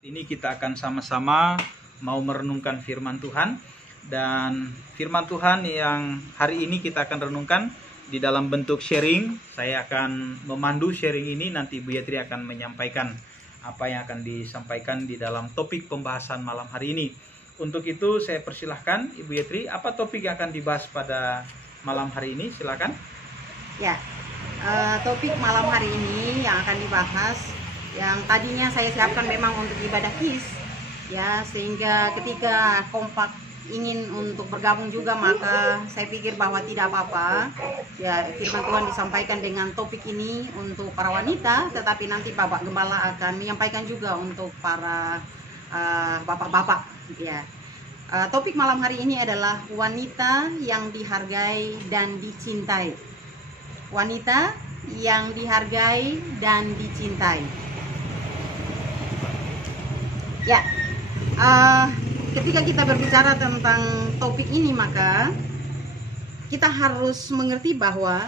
Ini kita akan sama-sama mau merenungkan firman Tuhan. Dan firman Tuhan yang hari ini kita akan renungkan di dalam bentuk sharing. Saya akan memandu sharing ini, nanti Ibu Yetri akan menyampaikan apa yang akan disampaikan di dalam topik pembahasan malam hari ini. Untuk itu saya persilahkan Ibu Yetri, apa topik yang akan dibahas pada malam hari ini? Silakan. Ya, topik malam hari ini yang akan dibahas, yang tadinya saya siapkan memang untuk ibadah KIS, ya, sehingga ketika kompak ingin untuk bergabung juga, maka saya pikir bahwa tidak apa-apa, ya, firman Tuhan disampaikan dengan topik ini untuk para wanita, tetapi nanti Bapak Gembala akan menyampaikan juga untuk para bapak-bapak, ya. Topik malam hari ini adalah wanita yang dihargai dan dicintai. Wanita yang dihargai dan dicintai. Ya, ketika kita berbicara tentang topik ini, maka kita harus mengerti bahwa,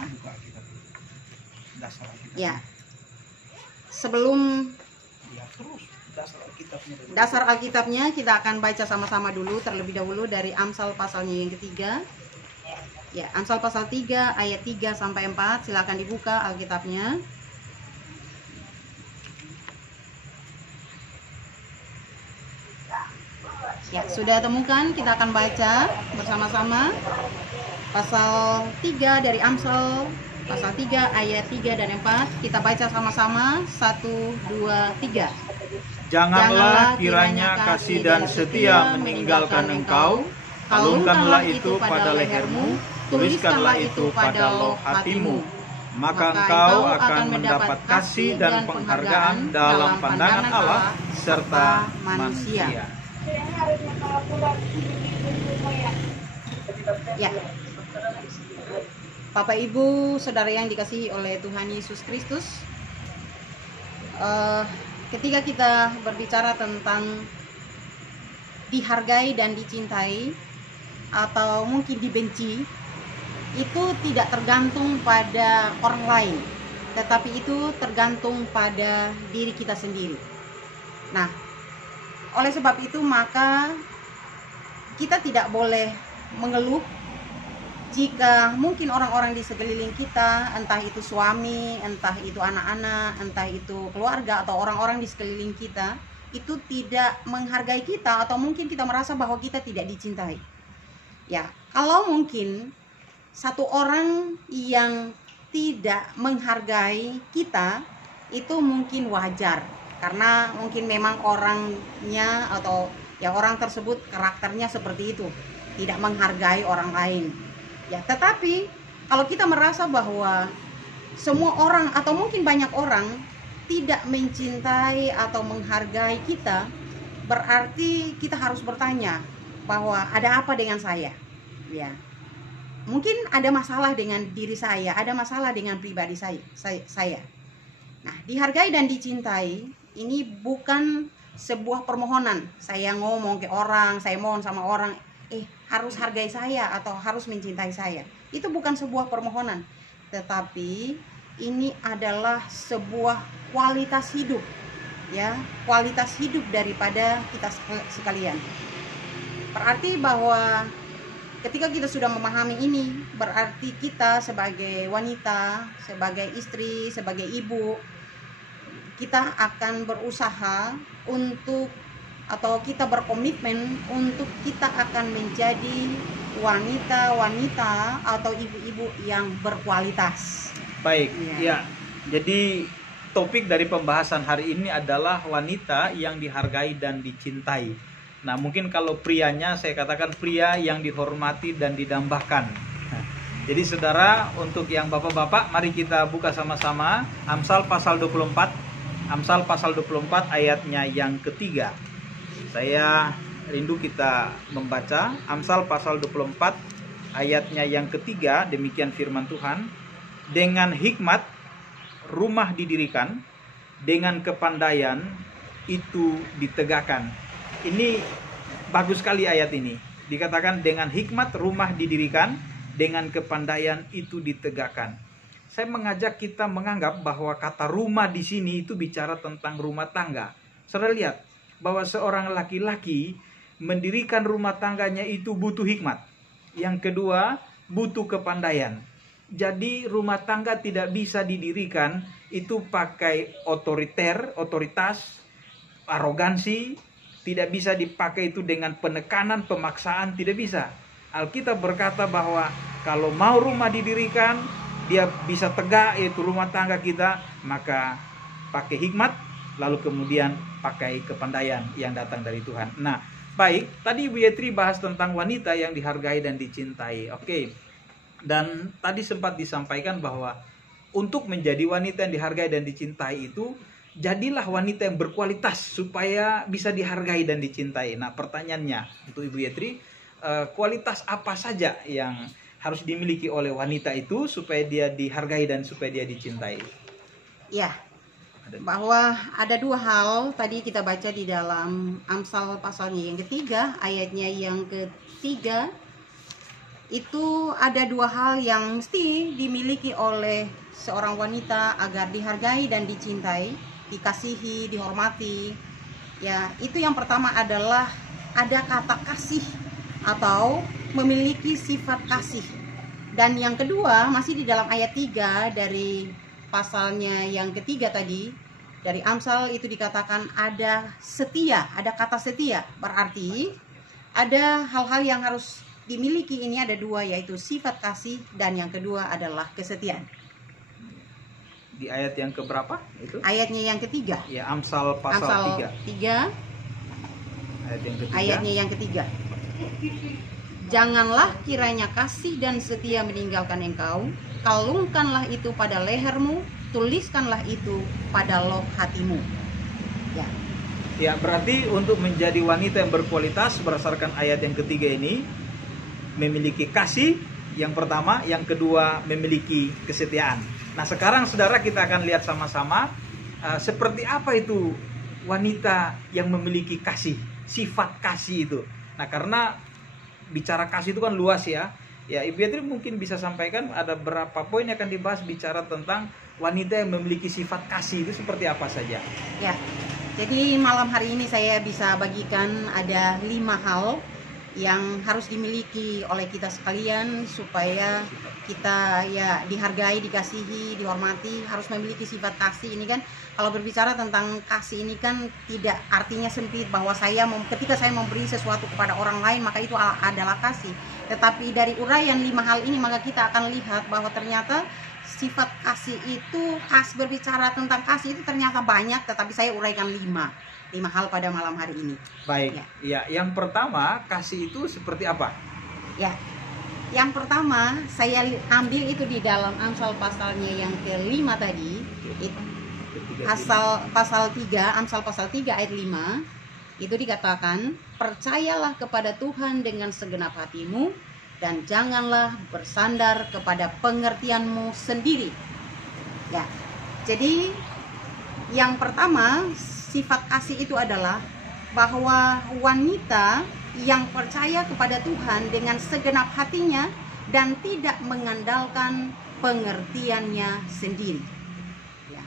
ya, sebelum dasar Alkitabnya, kita akan baca sama-sama dulu terlebih dahulu dari Amsal pasalnya yang ketiga. Ya, Amsal pasal 3 ayat 3 sampai 4. Silakan dibuka Alkitabnya. Ya, sudah temukan, kita akan baca bersama-sama pasal 3 dari Amsal, pasal 3 ayat 3 dan 4. Kita baca sama-sama, 1, 2, 3. Janganlah kiranya kasih dan setia meninggalkan engkau, kalungkanlah itu pada lehermu, tuliskanlah itu pada loh hatimu, maka engkau akan mendapat kasih dan penghargaan dalam pandangan Allah serta manusia. Ya, Bapak Ibu Saudara yang dikasihi oleh Tuhan Yesus Kristus, ketika kita berbicara tentang dihargai dan dicintai atau mungkin dibenci, itu tidak tergantung pada orang lain, tetapi itu tergantung pada diri kita sendiri. Nah, oleh sebab itu maka kita tidak boleh mengeluh jika mungkin orang-orang di sekeliling kita, entah itu suami, entah itu anak-anak, entah itu keluarga atau orang-orang di sekeliling kita, itu tidak menghargai kita atau mungkin kita merasa bahwa kita tidak dicintai. Ya, kalau mungkin satu orang yang tidak menghargai kita, itu mungkin wajar, karena mungkin memang orangnya atau ya orang tersebut karakternya seperti itu, tidak menghargai orang lain. Ya, tetapi kalau kita merasa bahwa semua orang atau mungkin banyak orang tidak mencintai atau menghargai kita, berarti kita harus bertanya bahwa ada apa dengan saya? Ya, mungkin ada masalah dengan diri saya, ada masalah dengan pribadi saya. Nah, dihargai dan dicintai ini bukan sebuah permohonan. Saya ngomong ke orang, saya mohon sama orang, harus hargai saya atau harus mencintai saya. Itu bukan sebuah permohonan, tetapi ini adalah sebuah kualitas hidup, ya, kualitas hidup daripada kita sekalian. Berarti bahwa ketika kita sudah memahami ini, berarti kita sebagai wanita, sebagai istri, sebagai ibu, kita akan berusaha untuk, atau kita berkomitmen untuk kita akan menjadi wanita-wanita atau ibu-ibu yang berkualitas. Baik, ya. Jadi topik dari pembahasan hari ini adalah wanita yang dihargai dan dicintai. Nah, mungkin kalau prianya saya katakan pria yang dihormati dan didambakan. Nah, jadi saudara, untuk yang bapak-bapak, mari kita buka sama-sama Amsal pasal 24. Amsal pasal 24 ayatnya yang ketiga. Saya rindu kita membaca Amsal pasal 24 ayatnya yang ketiga. Demikian firman Tuhan. Dengan hikmat rumah didirikan, dengan kepandaian itu ditegakkan. Ini bagus sekali ayat ini. Dikatakan dengan hikmat rumah didirikan, dengan kepandaian itu ditegakkan. Saya mengajak kita menganggap bahwa kata rumah di sini itu bicara tentang rumah tangga. Saudara lihat, bahwa seorang laki-laki mendirikan rumah tangganya itu butuh hikmat. Yang kedua, butuh kepandaian. Jadi rumah tangga tidak bisa didirikan itu pakai otoritas, arogansi, tidak bisa dipakai itu dengan penekanan, pemaksaan, tidak bisa. Alkitab berkata bahwa kalau mau rumah didirikan, dia bisa tegak yaitu rumah tangga kita, maka pakai hikmat, lalu kemudian pakai kepandaian yang datang dari Tuhan. Nah, baik, tadi Ibu Yetri bahas tentang wanita yang dihargai dan dicintai. Oke. Dan tadi sempat disampaikan bahwa untuk menjadi wanita yang dihargai dan dicintai itu, jadilah wanita yang berkualitas supaya bisa dihargai dan dicintai. Nah, pertanyaannya untuk Ibu Yetri, kualitas apa saja yang harus dimiliki oleh wanita itu supaya dia dihargai dan supaya dia dicintai? Ya, bahwa ada dua hal tadi kita baca di dalam Amsal pasalnya yang ketiga, ayatnya yang ketiga. Itu ada dua hal yang mesti dimiliki oleh seorang wanita agar dihargai dan dicintai, dikasihi, dihormati. Ya, itu yang pertama adalah ada kata kasih atau memiliki sifat kasih. Dan yang kedua masih di dalam ayat 3 dari pasalnya yang ketiga tadi, dari Amsal itu dikatakan ada setia, ada kata setia. Berarti ada hal-hal yang harus dimiliki, ini ada dua, yaitu sifat kasih dan yang kedua adalah kesetiaan. Di ayat yang keberapa itu? Ayatnya yang ketiga. Ya, Amsal pasal 3. Ayat yang ketiga. Ayatnya yang ketiga. Janganlah kiranya kasih dan setia meninggalkan engkau, kalungkanlah itu pada lehermu, tuliskanlah itu pada loh hatimu. Ya. Ya, berarti untuk menjadi wanita yang berkualitas berdasarkan ayat yang ketiga ini, memiliki kasih yang pertama, yang kedua memiliki kesetiaan. Nah, sekarang saudara kita akan lihat sama-sama seperti apa itu wanita yang memiliki kasih, sifat kasih itu. Nah, karena bicara kasih itu kan luas ya. Ya, Ibu Yetri mungkin bisa sampaikan ada berapa poin yang akan dibahas bicara tentang wanita yang memiliki sifat kasih itu seperti apa saja. Ya, jadi malam hari ini saya bisa bagikan ada 5 hal yang harus dimiliki oleh kita sekalian supaya kita ya dihargai, dikasihi, dihormati, harus memiliki sifat kasih. Ini kan kalau berbicara tentang kasih ini kan tidak artinya sempit bahwa ketika saya memberi sesuatu kepada orang lain maka itu adalah kasih. Tetapi dari uraian 5 hal ini maka kita akan lihat bahwa ternyata sifat kasih itu, berbicara tentang kasih itu ternyata banyak, tetapi saya uraikan 5 hal pada malam hari ini. Baik, ya, yang pertama kasih itu seperti apa? Ya, yang pertama saya ambil itu di dalam Amsal pasalnya yang ke-5 tadi, Amsal pasal 3 ayat 5, itu dikatakan, percayalah kepada Tuhan dengan segenap hatimu dan janganlah bersandar kepada pengertianmu sendiri. Ya, jadi yang pertama sifat kasih itu adalah bahwa wanita yang percaya kepada Tuhan dengan segenap hatinya dan tidak mengandalkan pengertiannya sendiri. Ya.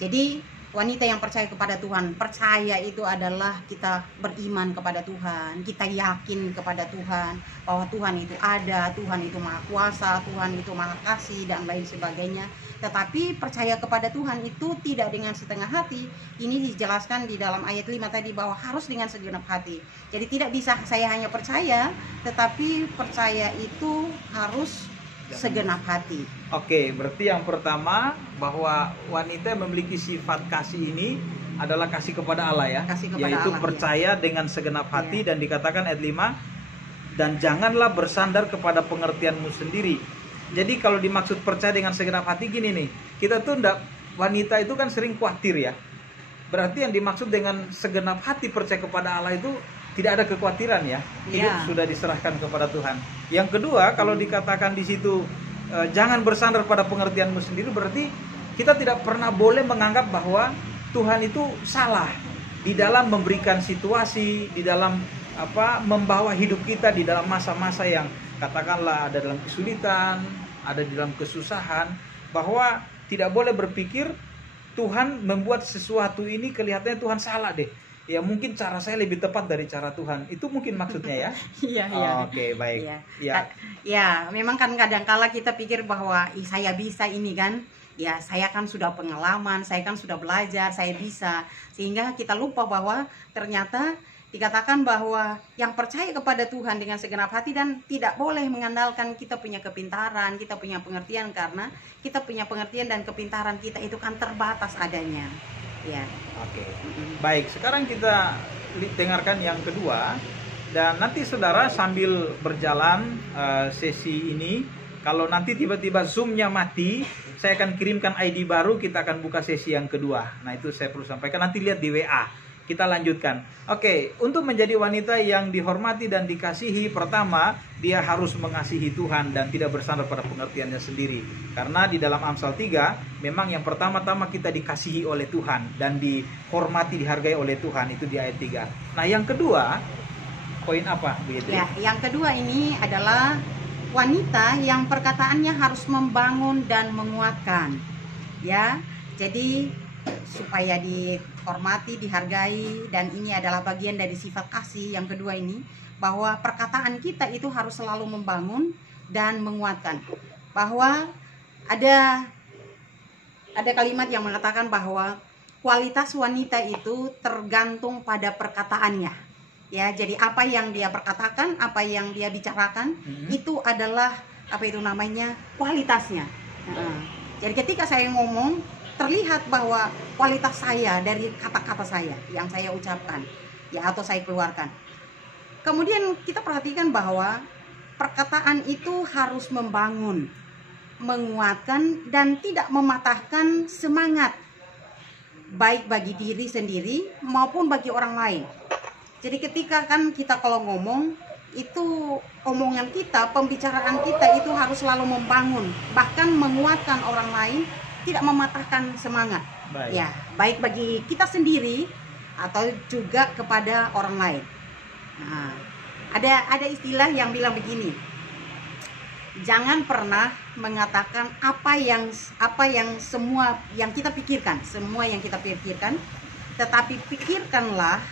Jadi wanita yang percaya kepada Tuhan, percaya itu adalah kita beriman kepada Tuhan, kita yakin kepada Tuhan bahwa Tuhan itu ada, Tuhan itu maha kuasa, Tuhan itu maha kasih dan lain sebagainya. Tetapi percaya kepada Tuhan itu tidak dengan setengah hati. Ini dijelaskan di dalam ayat 5 tadi bahwa harus dengan segenap hati. Jadi tidak bisa saya hanya percaya, tetapi percaya itu harus segenap hati. Oke, berarti yang pertama bahwa wanita yang memiliki sifat kasih ini adalah kasih kepada Allah ya. Kasih kepada yaitu Allah, percaya dengan segenap hati dan dikatakan ayat 5, dan janganlah bersandar kepada pengertianmu sendiri. Jadi kalau dimaksud percaya dengan segenap hati gini nih, kita tuh wanita itu kan sering khawatir ya. Berarti yang dimaksud dengan segenap hati percaya kepada Allah itu tidak ada kekhawatiran ya. Hidup sudah diserahkan kepada Tuhan. Yang kedua, kalau dikatakan di situ jangan bersandar pada pengertianmu sendiri, berarti kita tidak pernah boleh menganggap bahwa Tuhan itu salah di dalam memberikan situasi, di dalam membawa hidup kita di dalam masa-masa yang katakanlah ada dalam kesulitan, ada di dalam kesusahan, bahwa tidak boleh berpikir Tuhan membuat sesuatu ini kelihatannya Tuhan salah deh. ya mungkin cara saya lebih tepat dari cara Tuhan. Itu mungkin maksudnya ya? Iya, iya. Oke, baik. Iya. Ya. Ya, memang kan kadang-kala kita pikir bahwa saya bisa ini kan. Ya, saya kan sudah pengalaman, saya kan sudah belajar, saya bisa. Sehingga kita lupa bahwa ternyata dikatakan bahwa yang percaya kepada Tuhan dengan segenap hati dan tidak boleh mengandalkan kita punya kepintaran, kita punya pengertian, karena kita punya pengertian dan kepintaran kita itu kan terbatas adanya. Ya. Oke. Baik, sekarang kita dengarkan yang kedua, dan nanti saudara sambil berjalan sesi ini, kalau nanti tiba-tiba Zoom-nya mati, saya akan kirimkan ID baru, kita akan buka sesi yang kedua. Nah, itu saya perlu sampaikan, nanti lihat di WA. Kita lanjutkan. Oke, untuk menjadi wanita yang dihormati dan dikasihi, pertama, dia harus mengasihi Tuhan dan tidak bersandar pada pengertiannya sendiri. Karena di dalam Amsal 3, memang yang pertama-tama kita dikasihi oleh Tuhan dan dihormati, dihargai oleh Tuhan, itu di ayat 3. Nah, yang kedua, poin apa, Bu Yetri? Ya, yang kedua ini adalah wanita yang perkataannya harus membangun dan menguatkan. Ya, jadi supaya dihormati, dihargai, dan ini adalah bagian dari sifat kasih yang kedua ini, bahwa perkataan kita itu harus selalu membangun dan menguatkan. Bahwa ada kalimat yang mengatakan bahwa kualitas wanita itu tergantung pada perkataannya. Ya, jadi apa yang dia perkatakan, apa yang dia bicarakan, itu adalah kualitasnya. Jadi ketika saya ngomong, terlihat bahwa kualitas saya dari kata-kata saya yang saya ucapkan, ya, atau saya keluarkan. Kemudian kita perhatikan bahwa perkataan itu harus membangun, menguatkan, dan tidak mematahkan semangat, baik bagi diri sendiri maupun bagi orang lain. Jadi ketika kan kita kalau ngomong, itu omongan kita, pembicaraan kita itu harus selalu membangun, bahkan menguatkan orang lain, tidak mematahkan semangat. Baik. Ya, baik bagi kita sendiri atau juga kepada orang lain. Nah, ada istilah yang bilang begini, jangan pernah mengatakan apa yang semua yang kita pikirkan, tetapi pikirkanlah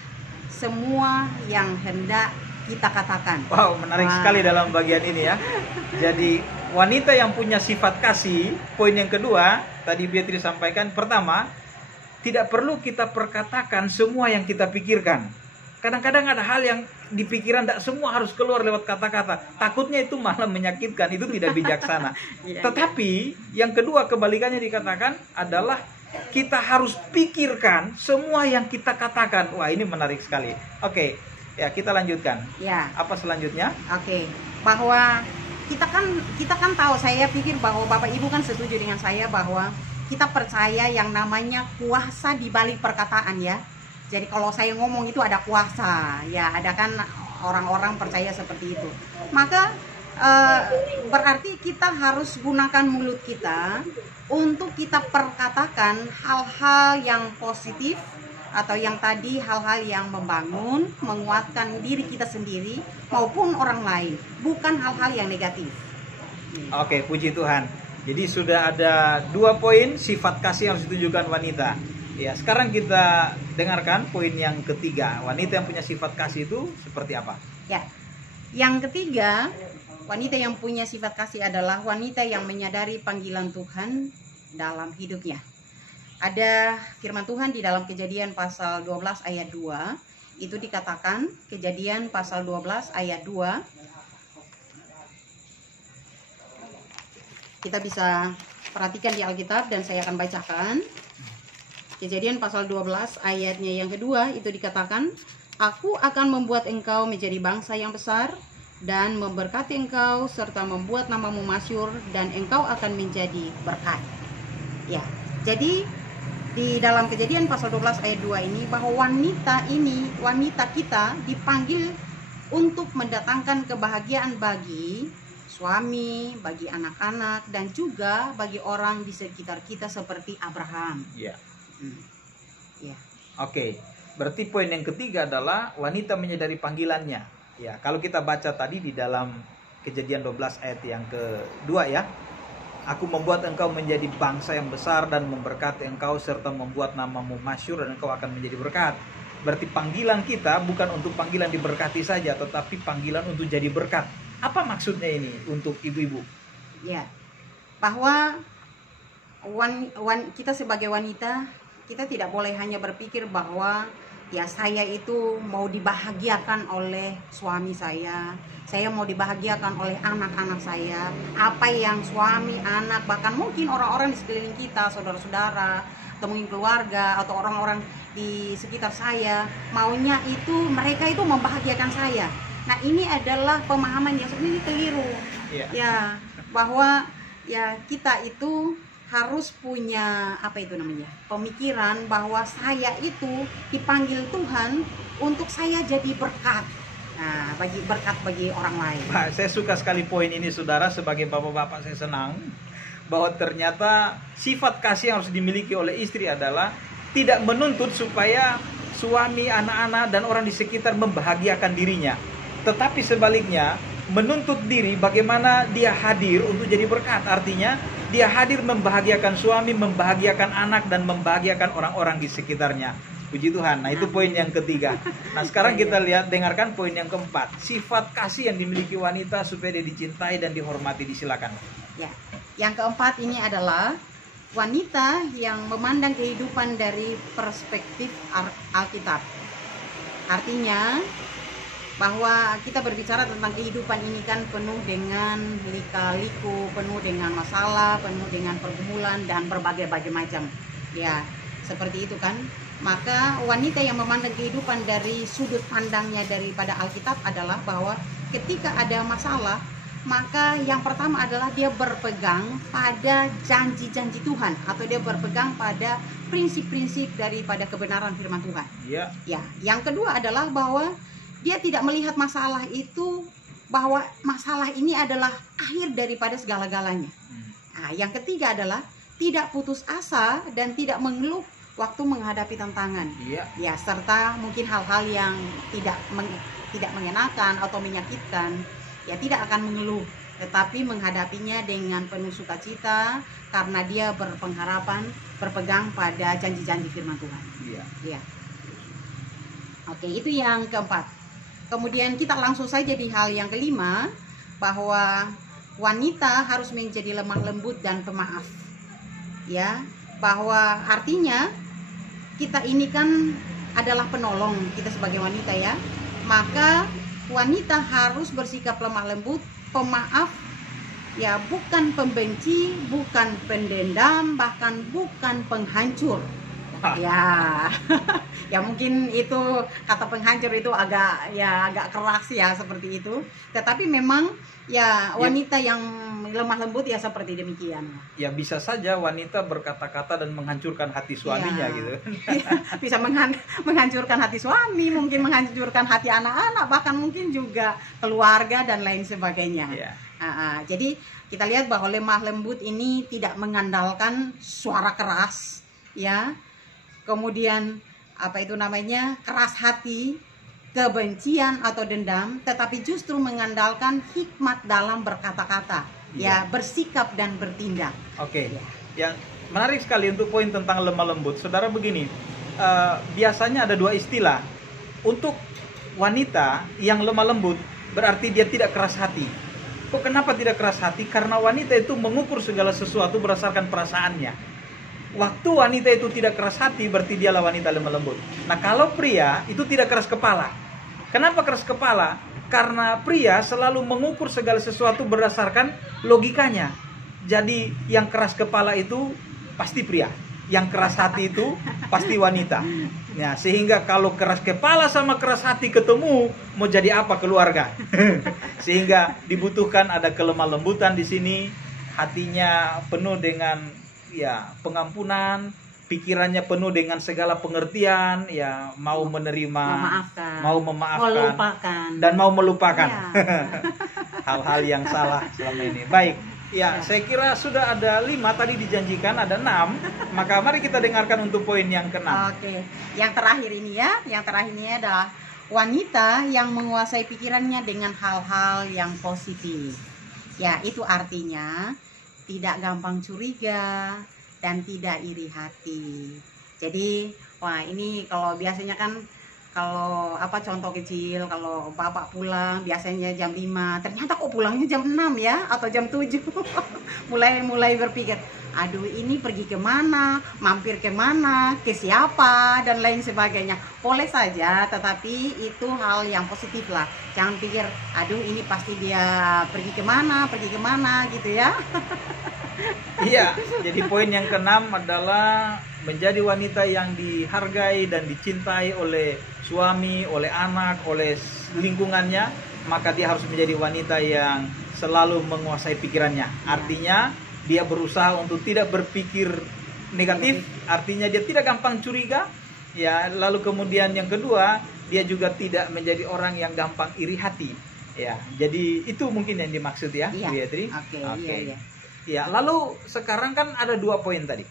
semua yang hendak kita katakan. Wow, menarik sekali dalam bagian ini ya. Jadi wanita yang punya sifat kasih, poin yang kedua tadi Beatrice sampaikan, pertama, tidak perlu kita perkatakan semua yang kita pikirkan. Kadang-kadang ada hal yang di pikiran tidak semua harus keluar lewat kata-kata. Takutnya itu malah menyakitkan, itu tidak bijaksana. Tetapi yang kedua kebalikannya dikatakan adalah kita harus pikirkan semua yang kita katakan. Wah, ini menarik sekali. Oke, ya kita lanjutkan. Ya. Apa selanjutnya? Oke, bahwa kita kan tahu, saya pikir bahwa Bapak Ibu kan setuju dengan saya bahwa kita percaya yang namanya kuasa di balik perkataan ya. Jadi kalau saya ngomong itu ada kuasa, ya ada kan orang-orang percaya seperti itu. Maka berarti kita harus gunakan mulut kita untuk kita perkatakan hal-hal yang positif, atau yang tadi hal-hal yang membangun, menguatkan diri kita sendiri maupun orang lain, bukan hal-hal yang negatif. Oke, puji Tuhan. Jadi sudah ada 2 poin sifat kasih yang harus ditunjukkan wanita. Ya, sekarang kita dengarkan poin yang ketiga. Wanita yang punya sifat kasih itu seperti apa? Ya. Yang ketiga, wanita yang punya sifat kasih adalah wanita yang menyadari panggilan Tuhan dalam hidupnya. Ada firman Tuhan di dalam Kejadian pasal 12 ayat 2. Itu dikatakan, Kejadian pasal 12 ayat 2. Kita bisa perhatikan di Alkitab dan saya akan bacakan. Kejadian pasal 12 ayatnya yang kedua itu dikatakan, Aku akan membuat engkau menjadi bangsa yang besar dan memberkati engkau serta membuat namamu masyhur dan engkau akan menjadi berkat. Ya, jadi di dalam Kejadian pasal 12 ayat 2 ini bahwa wanita kita dipanggil untuk mendatangkan kebahagiaan bagi suami, bagi anak-anak, dan juga bagi orang di sekitar kita seperti Abraham. Ya. Ya. Oke, berarti poin yang ketiga adalah wanita menyadari panggilannya. Ya, kalau kita baca tadi di dalam Kejadian 12 ayat yang kedua ya, Aku membuat engkau menjadi bangsa yang besar dan memberkati engkau serta membuat namamu masyhur dan engkau akan menjadi berkat. Berarti panggilan kita bukan untuk panggilan diberkati saja, tetapi panggilan untuk jadi berkat. Apa maksudnya ini untuk ibu-ibu? Ya, bahwa kita sebagai wanita, kita tidak boleh hanya berpikir bahwa ya saya itu mau dibahagiakan oleh suami saya mau dibahagiakan oleh anak-anak saya. Apa yang suami, anak, bahkan mungkin orang-orang di sekeliling kita, saudara-saudara, atau mungkin keluarga, atau orang-orang di sekitar saya, maunya itu, mereka itu membahagiakan saya. Nah, ini adalah pemahaman yang sebenarnya keliru. Ya, bahwa ya kita itu harus punya pemikiran bahwa saya itu dipanggil Tuhan untuk saya jadi berkat. Nah, bagi orang lain. Saya suka sekali poin ini, saudara. Sebagai bapak-bapak saya senang bahwa ternyata sifat kasih yang harus dimiliki oleh istri adalah tidak menuntut supaya suami, anak-anak, dan orang di sekitar membahagiakan dirinya, tetapi sebaliknya menuntut diri bagaimana dia hadir untuk jadi berkat. Artinya dia hadir membahagiakan suami, membahagiakan anak, dan membahagiakan orang-orang di sekitarnya. Puji Tuhan. Nah, itu poin yang ketiga. Nah, sekarang kita dengarkan poin yang keempat. Sifat kasih yang dimiliki wanita supaya dia dicintai dan dihormati. Disilakan. Ya, yang keempat ini adalah wanita yang memandang kehidupan dari perspektif Alkitab. Artinya bahwa kita berbicara tentang kehidupan ini kan penuh dengan lika-liku, penuh dengan masalah, penuh dengan pergumulan dan berbagai macam. Ya, seperti itu kan. Maka wanita yang memandang kehidupan dari sudut pandangnya daripada Alkitab adalah bahwa ketika ada masalah, maka yang pertama adalah dia berpegang pada janji-janji Tuhan, atau dia berpegang pada prinsip-prinsip daripada kebenaran firman Tuhan. Ya, yang kedua adalah bahwa dia tidak melihat masalah itu bahwa masalah ini adalah akhir daripada segala-galanya. Nah, yang ketiga adalah tidak putus asa dan tidak mengeluh waktu menghadapi tantangan. Ya, serta mungkin hal-hal yang tidak mengenakan atau menyakitkan, ya tidak akan mengeluh, tetapi menghadapinya dengan penuh sukacita karena dia berpegang pada janji-janji firman Tuhan. Ya. Oke, itu yang keempat. Kemudian kita langsung saja di hal yang kelima, bahwa wanita harus menjadi lemah lembut dan pemaaf. Ya, bahwa artinya kita ini kan adalah penolong kita sebagai wanita ya. Maka wanita harus bersikap lemah lembut, pemaaf, ya, bukan pembenci, bukan pendendam, bahkan bukan penghancur. Ya, ya mungkin itu kata penghancur itu agak keras ya seperti itu. Tetapi memang ya wanita yang lemah lembut ya seperti demikian. Ya, bisa saja wanita berkata-kata dan menghancurkan hati suaminya gitu. Bisa menghancurkan hati suami, mungkin menghancurkan hati anak-anak, bahkan mungkin juga keluarga dan lain sebagainya. Jadi kita lihat bahwa lemah lembut ini tidak mengandalkan suara keras, ya. Kemudian keras hati, kebencian atau dendam, tetapi justru mengandalkan hikmat dalam berkata-kata, ya, bersikap dan bertindak. Oke. Yang menarik sekali untuk poin tentang lemah lembut, saudara, begini, biasanya ada dua istilah untuk wanita yang lemah lembut, berarti dia tidak keras hati. Kok kenapa tidak keras hati? Karena wanita itu mengukur segala sesuatu berdasarkan perasaannya. Waktu wanita itu tidak keras hati, berarti dialah wanita lemah lembut. Nah, kalau pria itu tidak keras kepala. Kenapa keras kepala? Karena pria selalu mengukur segala sesuatu berdasarkan logikanya. Jadi yang keras kepala itu pasti pria, yang keras hati itu pasti wanita. Nah, sehingga kalau keras kepala sama keras hati ketemu, mau jadi apa keluarga? Sehingga dibutuhkan ada kelemah lembutan di sini, hatinya penuh dengan pengampunan, pikirannya penuh dengan segala pengertian, ya, mau menerima, mau memaafkan, dan mau melupakan hal-hal yang salah selama ini. Baik, saya kira sudah ada 5, tadi dijanjikan ada 6, maka mari kita dengarkan untuk poin yang ke-6. Oke, yang terakhir ini adalah wanita yang menguasai pikirannya dengan hal-hal yang positif. Ya, itu artinya tidak gampang curiga dan tidak iri hati. Jadi, ini kalau biasanya kan kalau contoh kecil, kalau bapak pulang biasanya jam 5, ternyata kok pulangnya jam 6 ya, atau jam 7. mulai berpikir, aduh ini pergi kemana, mampir kemana, ke siapa, dan lain sebagainya. Boleh saja, tetapi itu hal yang positif lah. Jangan pikir, aduh ini pasti dia pergi kemana gitu ya. Iya, jadi poin yang keenam adalah menjadi wanita yang dihargai dan dicintai oleh suami, oleh anak, oleh lingkungannya, maka dia harus menjadi wanita yang selalu menguasai pikirannya. Artinya dia berusaha untuk tidak berpikir negatif, artinya dia tidak gampang curiga. Ya, lalu kemudian yang kedua, dia juga tidak menjadi orang yang gampang iri hati. Ya, jadi itu mungkin yang dimaksud ya, Bu Yetri. Oke. Iya. Ya, lalu sekarang kan ada 2 poin tadi.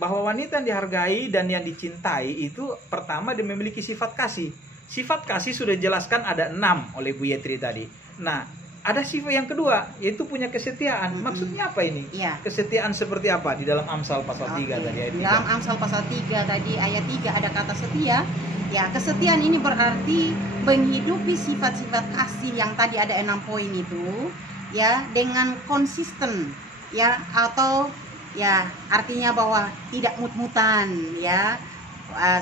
Bahwa wanita yang dihargai dan yang dicintai itu pertama dia memiliki sifat kasih. Sifat kasih sudah dijelaskan ada 6 oleh Bu Yetri tadi. Nah, ada sifat yang kedua, yaitu punya kesetiaan. Maksudnya apa ini? Iya. Kesetiaan seperti apa di dalam Amsal pasal 3 tadi ayat 3? Dalam Amsal pasal 3 tadi ayat 3 ada kata setia. Ya, kesetiaan ini berarti menghidupi sifat-sifat kasih yang tadi ada 6 poin itu ya dengan konsisten. Ya, atau ya artinya bahwa tidak mut-mutan ya.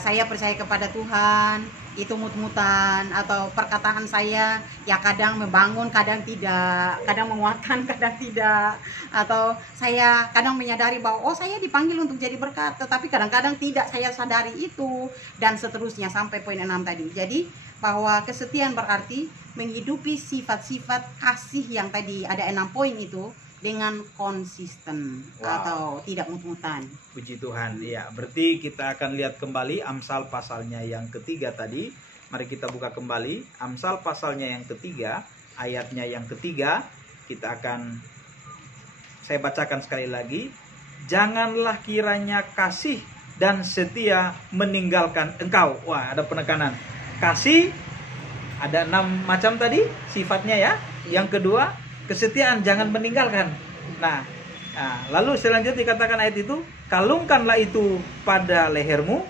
Saya percaya kepada Tuhan, itu mut-mutan, atau perkataan saya ya kadang membangun, kadang tidak, kadang menguatkan, kadang tidak, atau saya kadang menyadari bahwa saya dipanggil untuk jadi berkat, tetapi kadang-kadang tidak saya sadari itu, dan seterusnya sampai poin 6 tadi. Jadi bahwa kesetiaan berarti menghidupi sifat-sifat kasih yang tadi ada 6 poin itu dengan konsisten. Atau tidak mut-mutan. Puji Tuhan. Ya, berarti kita akan lihat kembali Amsal pasalnya yang ketiga tadi. Mari kita buka kembali Amsal pasalnya yang ketiga, ayatnya yang ketiga. Saya bacakan sekali lagi. Janganlah kiranya kasih dan setia meninggalkan engkau. Wah, ada penekanan. Kasih ada 6 macam tadi sifatnya ya. Yang kedua, kesetiaan jangan meninggalkan. Nah, lalu selanjutnya dikatakan ayat itu, kalungkanlah itu pada lehermu,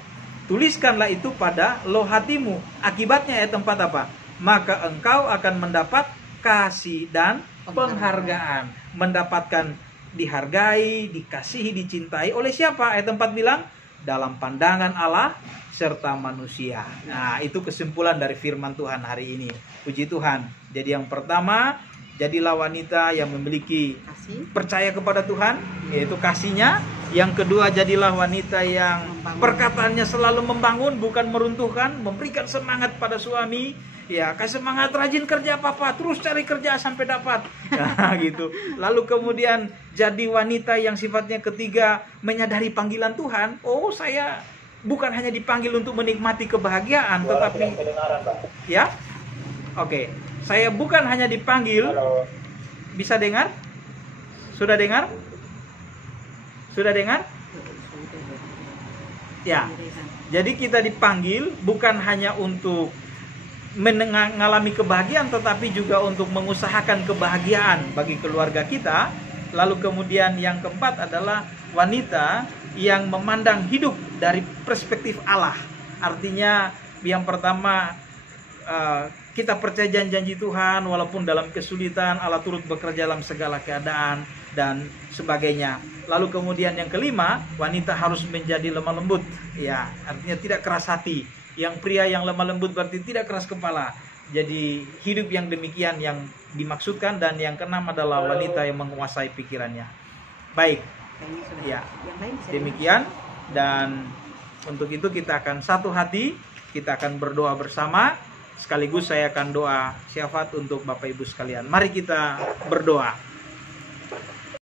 tuliskanlah itu pada loh hatimu. Akibatnya ayat 4 apa? Maka engkau akan mendapat kasih dan penghargaan. Mendapatkan dihargai, dikasihi, dicintai oleh siapa? Ayat 4 bilang, dalam pandangan Allah serta manusia. Nah, itu kesimpulan dari firman Tuhan hari ini. Puji Tuhan. Jadi yang pertama, jadilah wanita yang memiliki percaya kepada Tuhan, yaitu kasihnya. Yang kedua, jadilah wanita yang perkataannya selalu membangun, bukan meruntuhkan, memberikan semangat pada suami. Ya, kasih semangat, rajin kerja papa, terus cari kerja sampai dapat. Nah, gitu. Lalu kemudian jadi wanita yang sifatnya ketiga, menyadari panggilan Tuhan. Oh, saya bukan hanya dipanggil untuk menikmati kebahagiaan, tetapi ya. Oke. Saya bukan hanya dipanggil. Halo. Bisa dengar? Sudah dengar? Sudah dengar? Ya. Jadi kita dipanggil bukan hanya untuk mengalami kebahagiaan, tetapi juga untuk mengusahakan kebahagiaan bagi keluarga kita. Lalu kemudian yang keempat adalah wanita yang memandang hidup dari perspektif Allah. Artinya yang pertama, kita percaya janji-janji Tuhan, walaupun dalam kesulitan Allah turut bekerja dalam segala keadaan dan sebagainya. Lalu kemudian yang kelima, wanita harus menjadi lemah lembut. Ya, artinya tidak keras hati. Yang pria yang lemah lembut berarti tidak keras kepala. Jadi hidup yang demikian yang dimaksudkan. Dan yang keenam adalah wanita yang menguasai pikirannya. Baik. Ya, demikian. Dan untuk itu kita akan satu hati, kita akan berdoa bersama. Sekaligus saya akan doa syafaat untuk Bapak Ibu sekalian. Mari kita berdoa.